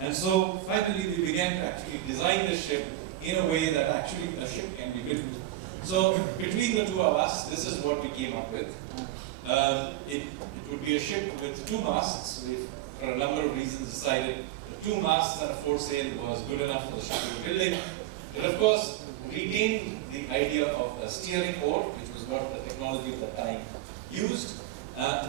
And so finally we began to actually design the ship in a way that actually a ship can be built. So between the two of us, this is what we came up with. It would be a ship with 2 masts. We, for a number of reasons, decided that 2 masts and a foresail was good enough for the ship we were building. But of course, retained the idea of a steering oar, which was what the technology at the time used.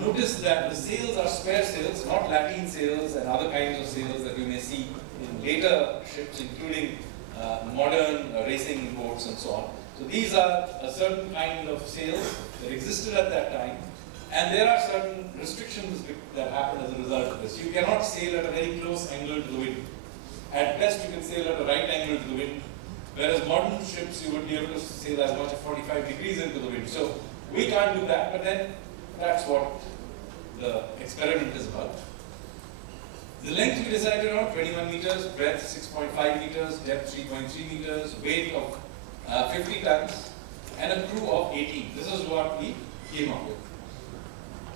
Notice that the sails are spare sails, not lateen sails and other kinds of sails that you may see in later ships, including modern racing boats and so on. So these are a certain kind of sails that existed at that time, and there are certain restrictions that happen as a result of this. You cannot sail at a very close angle to the wind. At best, you can sail at a right angle to the wind, whereas modern ships, you would be able to sail as much as 45 degrees into the wind. So we can't do that, but then that's what the experiment is about. The length we decided on, 21 meters, breadth 6.5 meters, depth 3.3 meters, weight of 50 tons, and a crew of 18. This is what we came up with.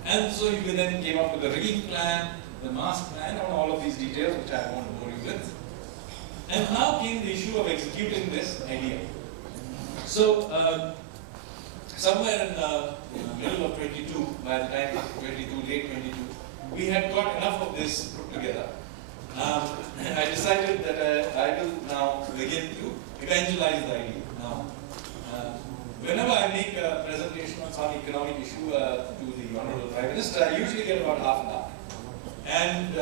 And so we then came up with the rigging plan, the mast plan, and all of these details, which I won't bore you with. And now came the issue of executing this idea. So, somewhere in the middle of 22, by the time of 22, late 22, we had got enough of this put together. And I decided that I will now begin to evangelize the idea. Now, whenever I make a presentation on some economic issue to the Honorable Prime Minister, I usually get about half an hour. And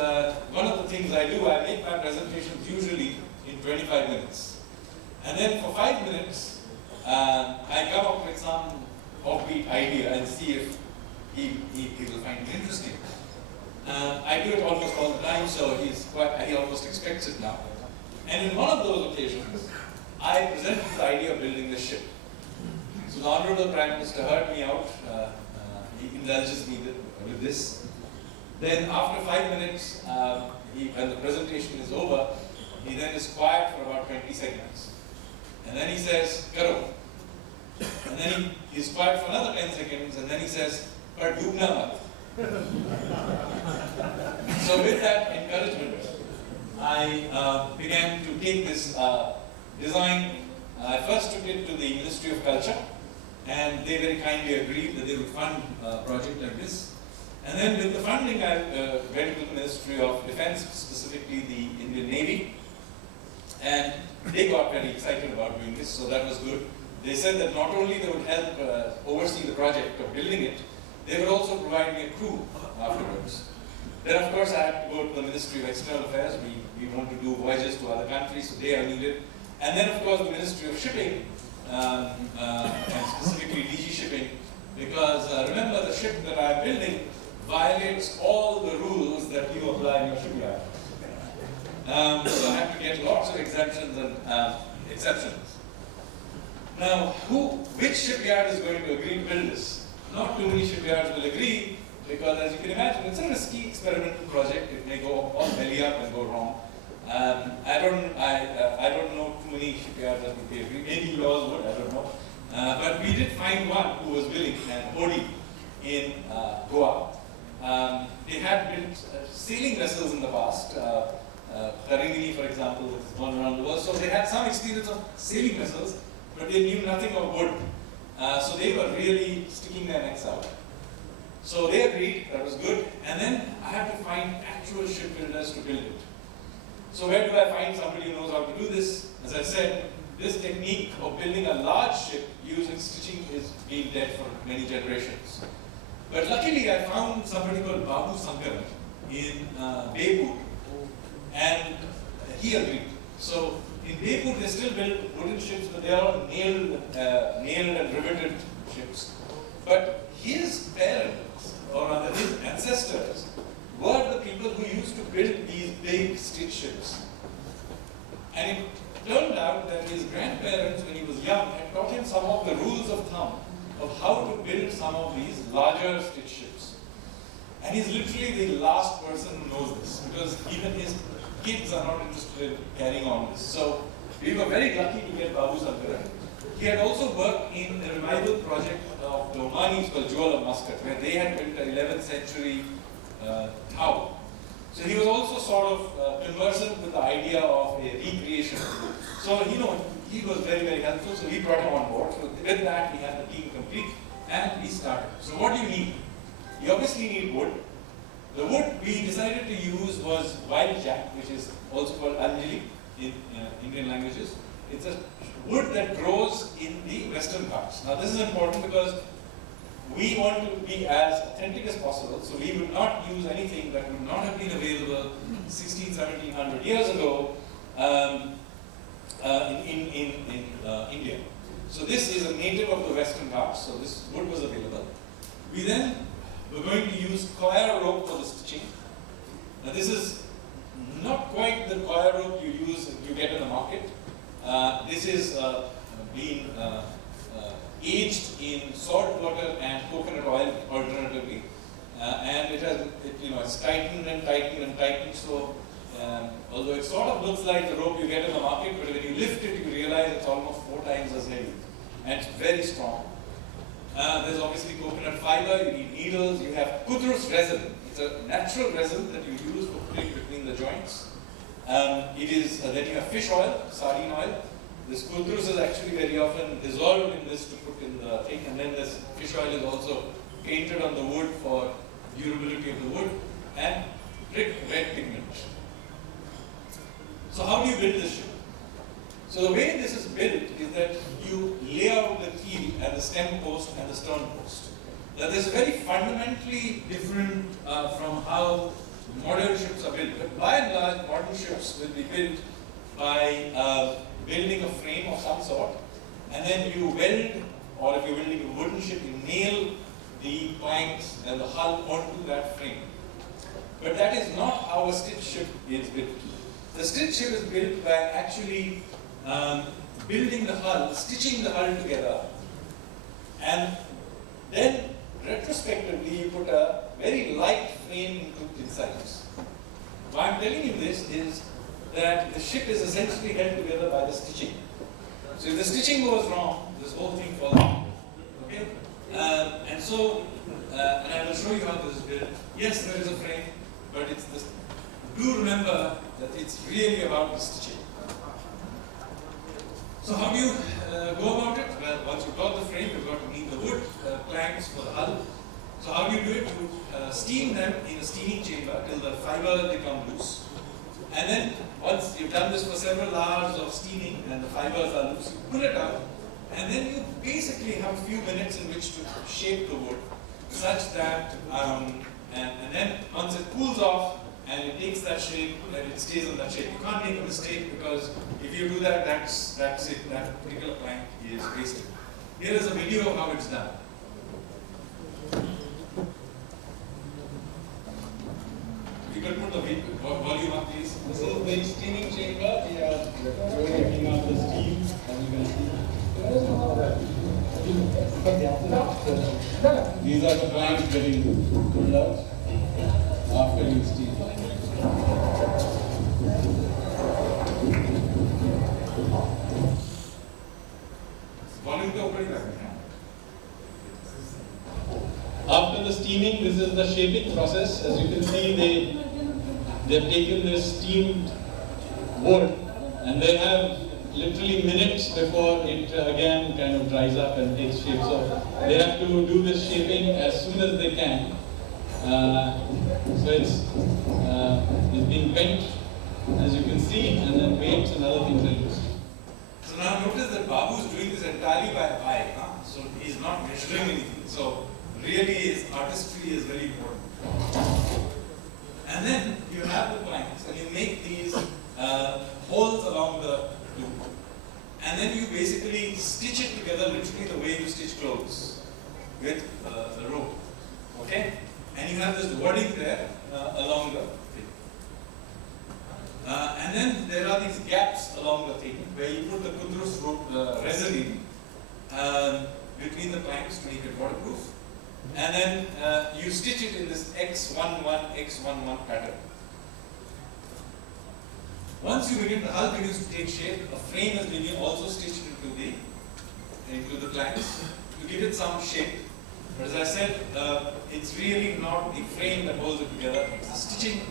one of the things I do, I make my presentations usually in 25 minutes. And then for 5 minutes, I come up with some offbeat idea and see if he will find it interesting. I do it almost all the time, so he almost expects it now. And in one of those occasions, I presented the idea of building this ship. So the Honorable Prime Minister heard me out. He indulges me with this. Then after 5 minutes, when the presentation is over, he then is quiet for about 20 seconds. And then he says, "Karo." And then he's quiet for another 10 seconds, and then he says, "Par doobna mat." So with that encouragement, I began to take this design. I first took it to the Ministry of Culture, and they very kindly agreed that they would fund a project like this. And then with the funding, I went to the Ministry of Defense, specifically the Indian Navy, and they got very excited about doing this, so that was good. They said that not only they would help oversee the project of building it, they would also provide me a crew afterwards. Then of course I had to go to the Ministry of External Affairs. We want to do voyages to other countries, so they are needed. And then of course the Ministry of Shipping, and specifically DG Shipping, because remember, the ship that I am building violates all the rules that you apply in your shipyard. So I have to get lots of exemptions and exceptions. Now, which shipyard is going to agree to build this? Not too many shipyards will agree, because as you can imagine, it's a risky experimental project. It may go all belly up and go wrong. I don't know too many shipyards that would be agree. Maybe yours would, I don't know. But we did find one who was willing, and Odi in Goa. They had built sailing vessels in the past. Taringini, for example, is one around the world. So they had some experience of sailing vessels, but they knew nothing of wood. So they were really sticking their necks out. So they agreed, that was good. And then I had to find actual shipbuilders to build it. So where do I find somebody who knows how to do this? As I said, this technique of building a large ship using stitching is being dead for many generations. But luckily I found somebody called Babu Sankar in Beypur, and he agreed. So in Beypur they still build wooden ships, but they are all nailed and riveted ships. But his parents, or rather his ancestors, were the people who used to build these big stitch ships. And it turned out that his grandparents, when he was young, had taught him some of the rules of thumb of how to build some of these larger stitch ships. And he's literally the last person who knows this, because even his kids are not interested in carrying on this. So we were very lucky to get Babu Sankar. He had also worked in the revival project of the Omanis called Jewel of Muscat, where they had built an 11th century dhow. So he was also sort of conversant with the idea of a recreation. So he was very, very helpful, so we brought him on board. So with that, we had the team complete, and we started. So what do you need? You obviously need wood. The wood we decided to use was wild jack, which is also called anjali in Indian languages. It's a wood that grows in the Western Ghats. Now this is important because we want to be as authentic as possible, so we would not use anything that would not have been available 1700 years ago in India. So this is a native of the Western Ghats, so this wood was available. We then were going to use coir rope for the stitching. Now this is not quite the coir rope you get in the market. This is being aged in salt water and coconut oil alternatively, and it's tightened and tightened and tightened. So although it sort of looks like the rope you get in the market, but when you lift it, you realize it's almost 4 times as heavy, and it's very strong. There's obviously coconut fiber. You need needles. You have kudrus resin. It's a natural resin that you use for putting between the joints. Then you have fish oil, sardine oil. This kudrus is actually very often dissolved in this to put in the thing, and then this fish oil is also painted on the wood for durability of the wood, and brick red pigment. So how do you build this ship? So the way this is built is that you lay out the keel and the stem post and the stern post. Now this is very fundamentally different from how modern ships are built. But by and large, modern ships will be built by building a frame of some sort, and then you weld, or if you're building a wooden ship, you nail the planks and the hull onto that frame. But that is not how a stitch ship is built. The stitch ship is built by actually building the hull, stitching the hull together, and then retrospectively you put a very light frame inside. Why I'm telling you this is that the ship is essentially held together by the stitching. So if the stitching goes wrong, this whole thing falls down. Okay? And I will show you how this is built. Yes, there is a frame, but it's this. Do remember that it's really about the stitching. So how do you go about it? Well, once you've got the frame, you've got to need the wood planks for the hull. So how do you do it? You steam them in a steaming chamber till the fibers become loose. And then once you've done this for several hours of steaming and the fibers are loose, you pull it out, and then you basically have a few minutes in which to shape the wood such that, and then once it cools off and it takes that shape, then it stays on that shape. You can't make a mistake, because if you do that, that's it. That particular plank is wasted. Here is a video of how it's done. If you could put the volume up, please. This is the steaming chamber. We are taking out the steam, as you can see. These are the planks getting pulled out after you steam. Volume to open it. After the steaming, this is the shaping process. As you can see, they've taken this steamed wood, and they have literally minutes before it again kind of dries up and takes shape. So they have to do this shaping as soon as they can. So it's being bent, as you can see, and then weights and other things are used. So now notice that Babu is doing this entirely by eye. So he's not measuring anything. So really, his artistry is very important. And then you have the planks, and you make these holes along the loop. And then you basically stitch it together literally the way you stitch clothes with the rope. Okay? And you have this wording there along the thing. And then there are these gaps along the thing where you put the kudrus rope resin in between the planks to make it waterproof. And then you stitch it in this X11, X11 pattern. Once you begin, the hull begins to take shape, a frame is being also stitched into the planks to give it some shape. But as I said, it's really not the frame that holds it together, it's the stitching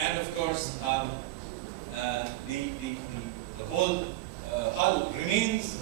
and of course, the whole hull remains